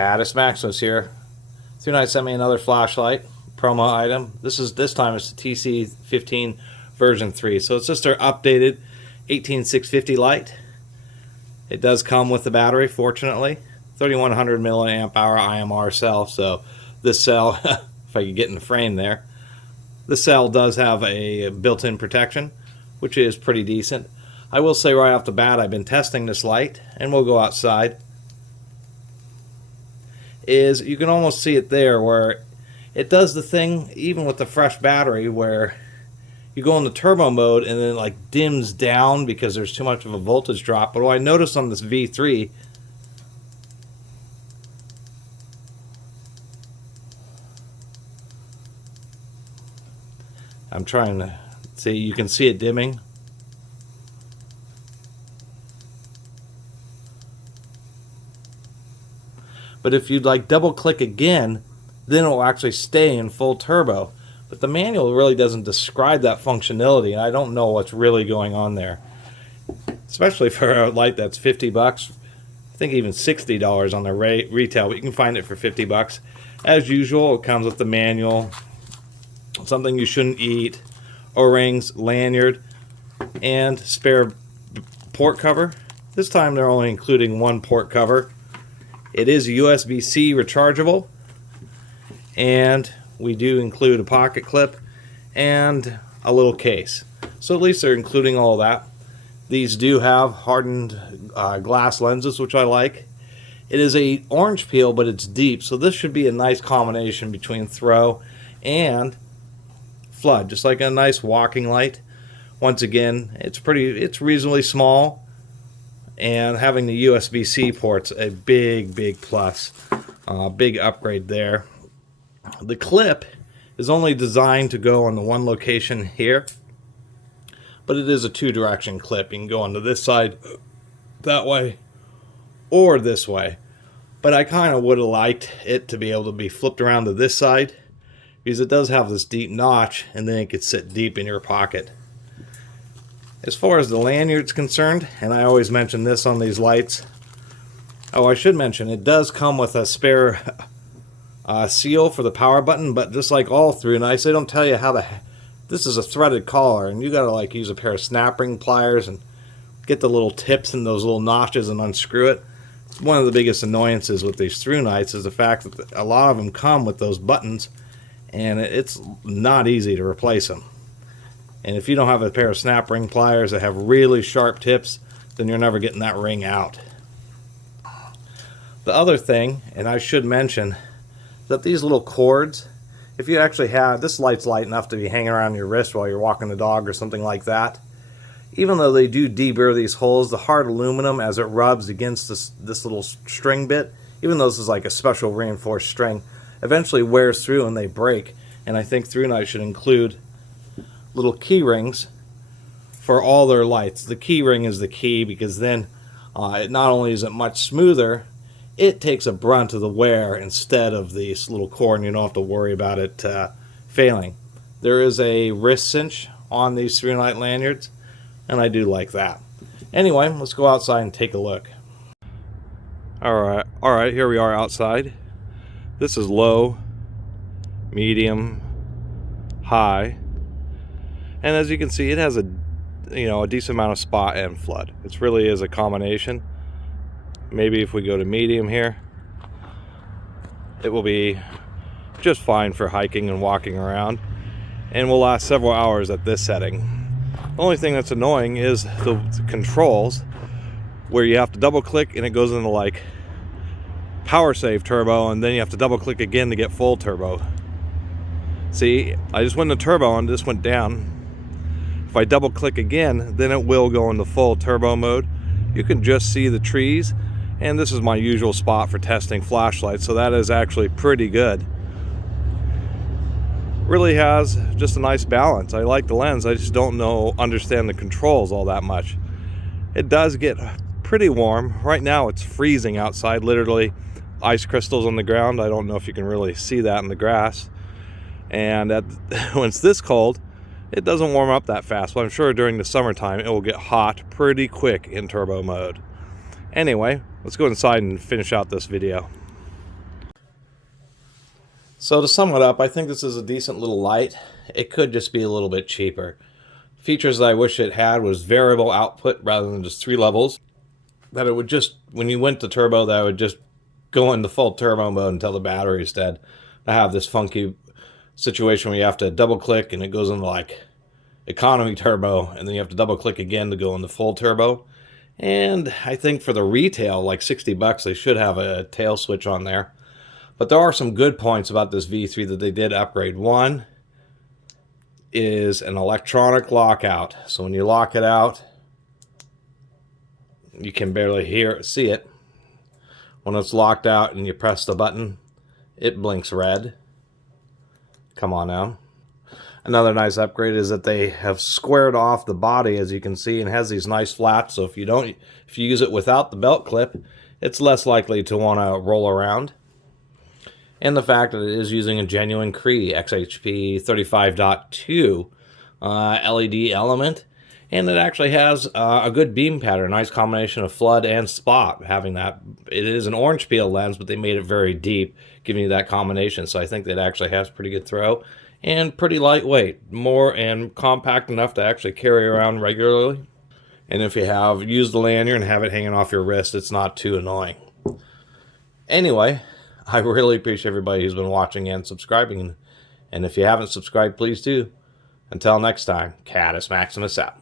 Catus, Maximus here. ThruNite sent me another flashlight promo item. This time it's the TC15 version 3. So it's just their updated 18650 light. It does come with the battery, fortunately. 3100 milliamp hour IMR cell. So this cell, if I could get in the frame there, this cell does have a built-in protection, which is pretty decent. I will say right off the bat, I've been testing this light, and we'll go outside. Is you can almost see it there where it does the thing even with the fresh battery where you go into turbo mode and then it like dims down because there's too much of a voltage drop. But what I noticed on this V3, I'm trying to see, you can see it dimming. But if you'd like double click again, then it will actually stay in full turbo. But the manual really doesn't describe that functionality, and I don't know what's really going on there. Especially for a light that's 50 bucks. I think even $60 on the retail, but you can find it for 50 bucks. As usual, it comes with the manual, something you shouldn't eat, O-rings, lanyard, and spare port cover. This time they're only including one port cover. It is USB-C rechargeable, and we do include a pocket clip and a little case. So at least they're including all that. These do have hardened glass lenses, which I like. It is a orange peel, but it's deep, so this should be a nice combination between throw and flood, just like a nice walking light. Once again, it's reasonably small. And having the USB-C port's a big plus. Big upgrade there. The clip is only designed to go on the one location here, but it is a two-direction clip. You can go onto this side, that way, or this way. But I kind of would have liked it to be able to be flipped around to this side, because it does have this deep notch, and then it could sit deep in your pocket. As far as the lanyard's concerned, and I always mention this on these lights, oh, I should mention, it does come with a spare seal for the power button, but just like all ThruNites, they don't tell you how to, this is a threaded collar, and you gotta like use a pair of snap ring pliers and get the little tips and those little notches and unscrew it. One of the biggest annoyances with these ThruNites is the fact that a lot of them come with those buttons, and it's not easy to replace them. And if you don't have a pair of snap ring pliers that have really sharp tips, then you're never getting that ring out. The other thing, and I should mention, that these little cords, if you actually have, this light's light enough to be hanging around your wrist while you're walking the dog or something like that. Even though they do deburr these holes, the hard aluminum as it rubs against this little string bit, even though this is like a special reinforced string, eventually wears through and they break. And I think ThruNite should include little key rings for all their lights. The key ring is the key, because then not only is it much smoother, it takes a brunt of the wear instead of this little cord, and you don't have to worry about it failing. There is a wrist cinch on these ThruNite lanyards, and I do like that. Anyway, let's go outside and take a look. Alright, here we are outside. This is low, medium, high. And as you can see, it has a decent amount of spot and flood. It really is a combination. Maybe if we go to medium here, it will be just fine for hiking and walking around, and will last several hours at this setting. The only thing that's annoying is the controls, where you have to double click and it goes into like power save turbo, and then you have to double click again to get full turbo. See, I just went to turbo and this went down. If I double click again, then it will go into full turbo mode. You can just see the trees, and this is my usual spot for testing flashlights, so that is actually pretty good. Really has just a nice balance. I like the lens, I just don't understand the controls all that much. It does get pretty warm. Right now it's freezing outside, literally ice crystals on the ground. I don't know if you can really see that in the grass. And when it's this cold, it doesn't warm up that fast, but I'm sure during the summertime it will get hot pretty quick in turbo mode. Anyway, let's go inside and finish out this video. So to sum it up, I think this is a decent little light. It could just be a little bit cheaper. Features that I wish it had was variable output rather than just 3 levels. That it would just, when you went to turbo, that would just go into full turbo mode until the battery is dead. I have this funky situation where you have to double click and it goes into like economy turbo, and then you have to double click again to go into full turbo. And I think for the retail, like 60 bucks, they should have a tail switch on there. But there are some good points about this V3 that they did upgrade. One is an electronic lockout. So when you lock it out, you can barely see it. When it's locked out and you press the button, it blinks red. Come on now. Another nice upgrade is that they have squared off the body, as you can see, and has these nice flats. So if you use it without the belt clip, it's less likely to want to roll around. And the fact that it is using a genuine Cree XHP35.2 LED element, and it actually has a good beam pattern, a nice combination of flood and spot. Having that, it is an orange peel lens, but they made it very deep, giving you that combination. So I think that actually has pretty good throw and pretty lightweight, more and compact enough to actually carry around regularly. And if you have used the lanyard and have it hanging off your wrist, it's not too annoying. Anyway, I really appreciate everybody who's been watching and subscribing. And if you haven't subscribed, please do. Until next time, Catus Maximus out.